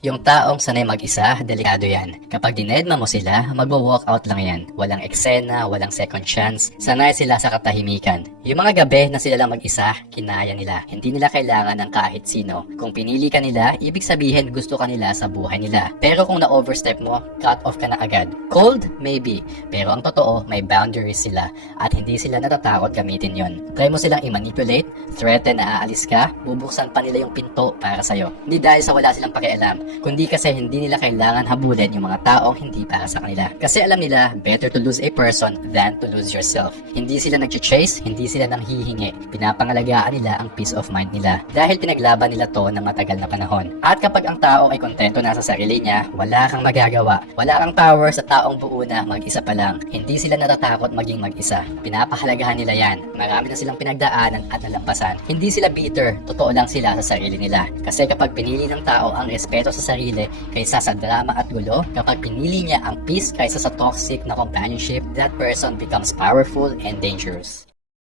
Yung taong sanay mag-isa, delikado yan. Kapag dinedma mo sila, magwa-walk out lang yan. Walang eksena, walang second chance. Sanay sila sa katahimikan. Yung mga gabi na sila lang mag-isa, kinaya nila. Hindi nila kailangan ng kahit sino. Kung pinili ka nila, ibig sabihin gusto ka nila sa buhay nila. Pero kung na-overstep mo, cut off ka na agad. Cold? Maybe. Pero ang totoo, may boundaries sila. At hindi sila natatakot gamitin yon. Try mo silang i-manipulate, threaten na aalis ka, bubuksan pa nila yung pinto para sa'yo. Hindi dahil sa wala silang pakialam, kundi kasi hindi nila kailangan habulin yung mga taong hindi para sa kanila. Kasi alam nila, better to lose a person than to lose yourself. Hindi sila nag-chase, hindi sila nanghihingi. Pinapangalagaan nila ang peace of mind nila dahil pinaglaban nila to ng matagal na panahon. At kapag ang tao ay kontento na sa sarili niya, wala kang magagawa. Wala kang power sa taong buo na mag-isa pa lang. Hindi sila natatakot maging mag-isa. Pinapahalagahan nila yan. Marami na silang pinagdaanan at nalampasan. Hindi sila bitter, totoo lang sila sa sarili nila. Kasi kapag pinili ng tao ang respeto sa sarili kaysa sa drama at gulo, kapag pinili niya ang peace kaysa sa toxic na companionship, that person becomes powerful and dangerous.